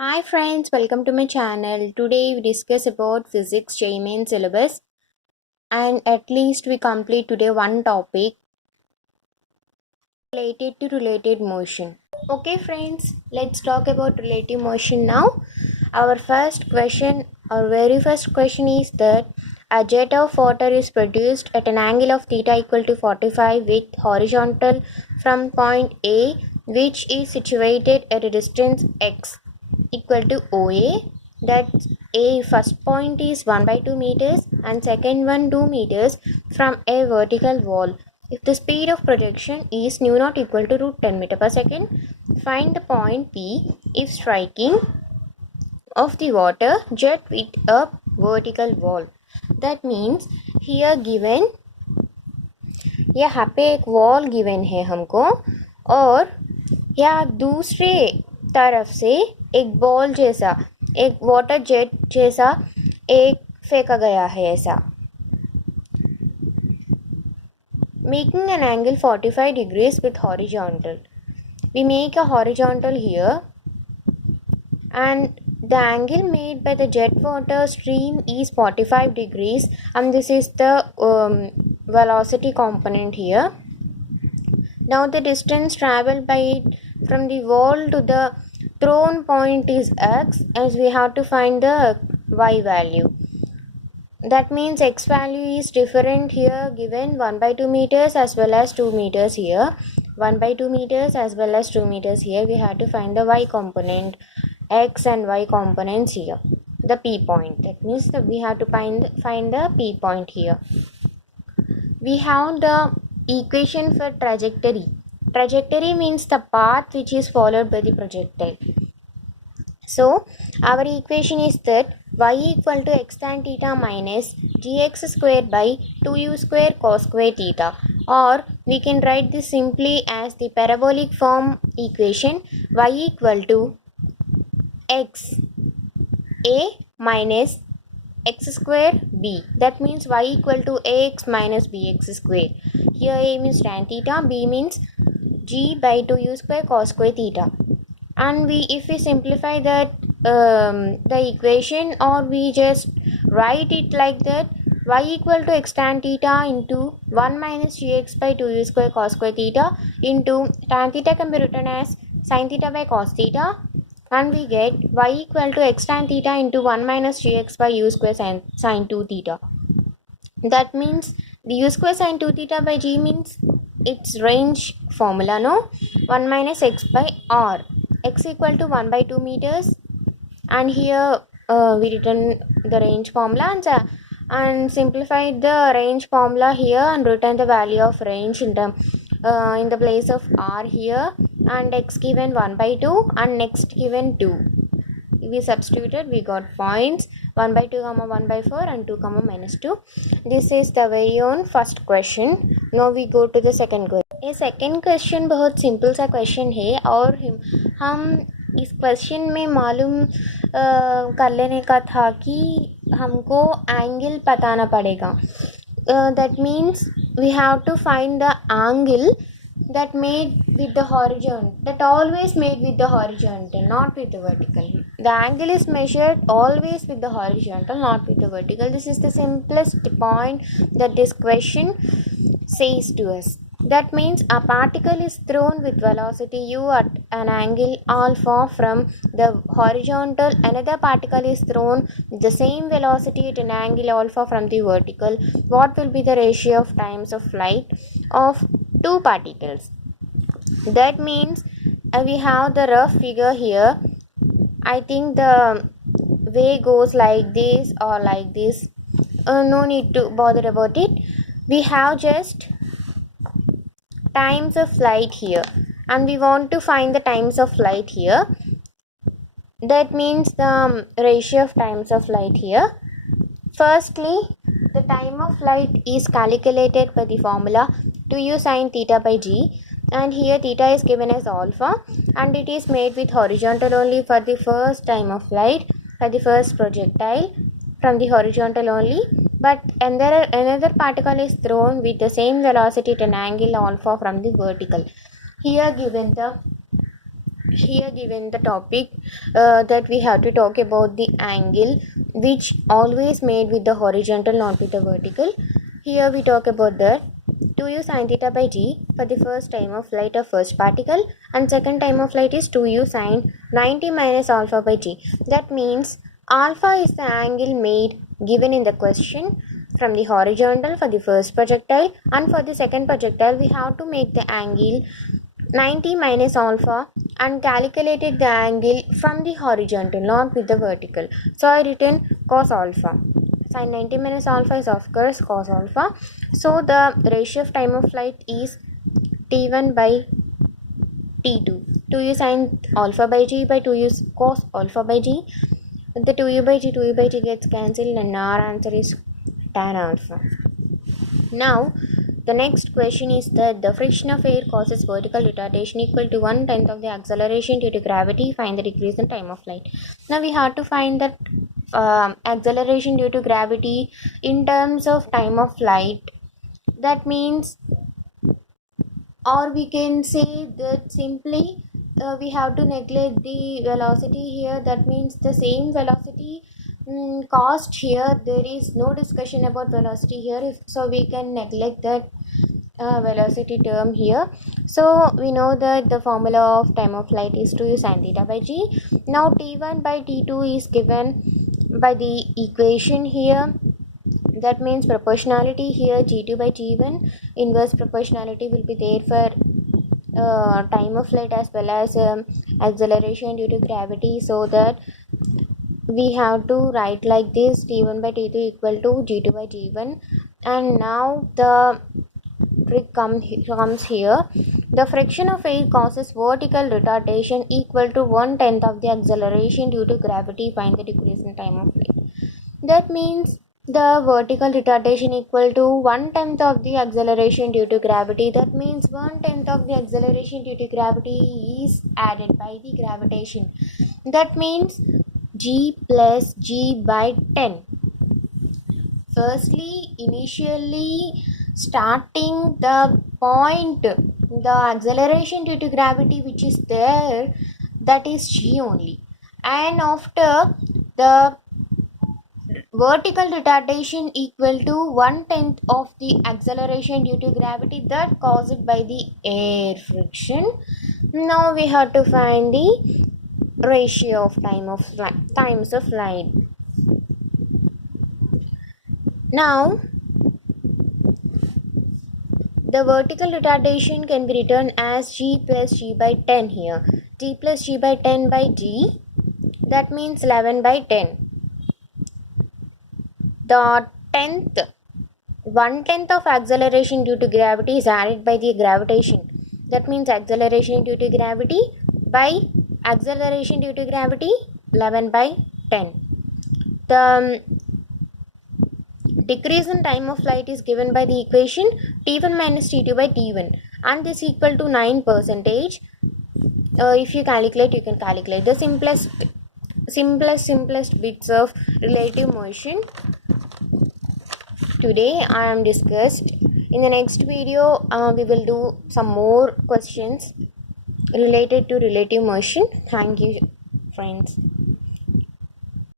Hi friends, welcome to my channel. Today we discuss about physics JEE main syllabus and at least we complete today one topic related to related motion. Okay friends, let's talk about relative motion now. Our very first question is that a jet of water is produced at an angle of theta equal to 45 with horizontal from point A which is situated at a distance x equal to OA. That A first point is 1 by 2 meters and second one 2 meters from a vertical wall. If the speed of projection is nu naught equal to root 10 meter per second, find the point P if striking of the water jet with a vertical wall. That means here given यहाँ पे एक wall given है हमको और यहाँ दूसरे तरफ से एक बॉल जैसा एक वाटर जेट जैसा एक फेंका गया है ऐसा making an angle 45 degrees with horizontal. We make a horizontal here and the angle made by the jet water stream is 45 degrees and this is the velocity component here. Now the distance traveled by it from the wall to the thrown point is x as we have to find the y value. That means x value is different here given 1 by 2 meters as well as 2 meters here. 1 by 2 meters as well as 2 meters here. We have to find the y component, x and y components here. The p point. That means that we have to find the p point here. We have the equation for trajectory. Trajectory means the path which is followed by the projectile. So our equation is that y equal to x tan theta minus gx square by 2u square cos square theta, or we can write this simply as the parabolic form equation y equal to x a minus x square b. That means y equal to ax minus bx square. Here a means tan theta, b means g by 2u square cos square theta. And if we simplify that the equation, or we just write it like that, y equal to x tan theta into 1 minus gx by 2u square cos square theta into tan theta can be written as sin theta by cos theta, and we get y equal to x tan theta into 1 minus gx by u square sin 2 theta. That means the u square sin 2 theta by g means its range formula, no? 1 minus x by r. X equal to 1 by 2 meters, and here we written the range formula and simplified the range formula here and written the value of range in the place of r here, and x given 1 by 2 and next given 2. We substituted, we got points 1 by 2 comma 1 by 4 and 2 comma minus 2. This is the very own first question. Now we go to the second question. ये second question बहुत simple सा question है और हम इस question में मालूम कर लेने का था कि हमको एंगल बताना पड़ेगा. That means we have to find the angle that made with the horizontal, that always made with the horizontal, not with the vertical. The angle is measured always with the horizontal, not with the vertical. This is the simplest point that this question says to us. That means a particle is thrown with velocity u at an angle alpha from the horizontal. Another particle is thrown with the same velocity at an angle alpha from the vertical. What will be the ratio of times of flight of two particles? That means we have the rough figure here. I think the way goes like this or like this. No need to bother about it. We have just times of flight here and we want to find the times of flight here. That means the ratio of times of flight here. Firstly, the time of flight is calculated by the formula 2u sin theta by g, and here theta is given as alpha and it is made with horizontal only for the first time of flight, for the first projectile from the horizontal only. But another particle is thrown with the same velocity at an angle alpha from the vertical. Here given the here given the topic that we have to talk about the angle which always made with the horizontal, not with the vertical. Here we talk about that 2u sin theta by g for the first time of flight of first particle, and second time of flight is 2u sin 90 minus alpha by g. That means alpha is the angle made given in the question from the horizontal for the first projectile, and for the second projectile we have to make the angle 90 minus alpha and calculated the angle from the horizontal, not with the vertical. So I written cos alpha. Sin 90 minus alpha is of course cos alpha. So the ratio of time of flight is t1 by t2. 2u sin alpha by g by 2u cos alpha by g. The 2u by g gets cancelled and our answer is tan alpha. Now the next question is that the friction of air causes vertical retardation equal to 1/10 of the acceleration due to gravity. Find the decrease in time of flight. Now we have to find that acceleration due to gravity in terms of time of flight. That means, or we can say that simply we have to neglect the velocity here. That means the same velocity cost here, there is no discussion about velocity here, so we can neglect that velocity term here. So we know that the formula of time of flight is 2u sin theta by g. Now t1 by t2 is given by the equation here. That means proportionality here, g2 by g1, inverse proportionality will be there for time of flight as well as acceleration due to gravity, so that we have to write like this: t1 by t2 equal to g2 by g1. And now the trick comes here. The friction of air causes vertical retardation equal to 1/10 of the acceleration due to gravity. Find the decrease in time of flight. That means the vertical retardation equal to 1/10 of the acceleration due to gravity. That means 1/10 of the acceleration due to gravity is added by the gravitation. That means g plus g by 10. Firstly, initially starting the point, the acceleration due to gravity which is there, that is g only, and after the vertical retardation equal to 1/10 of the acceleration due to gravity that caused by the air friction. Now we have to find the ratio of times of flight. Now the vertical retardation can be written as g plus g by 10 here. G plus g by 10 by g, that means 11 by 10. The 1/10 of acceleration due to gravity is added by the gravitation. That means acceleration due to gravity by acceleration due to gravity, 11 by 10. The decrease in time of flight is given by the equation t1 minus t2 by t1, and this equal to 9%. If you calculate, you can calculate the simplest bits of relative motion. Today I am discussed. In the next video we will do some more questions related to relative motion. Thank you, friends.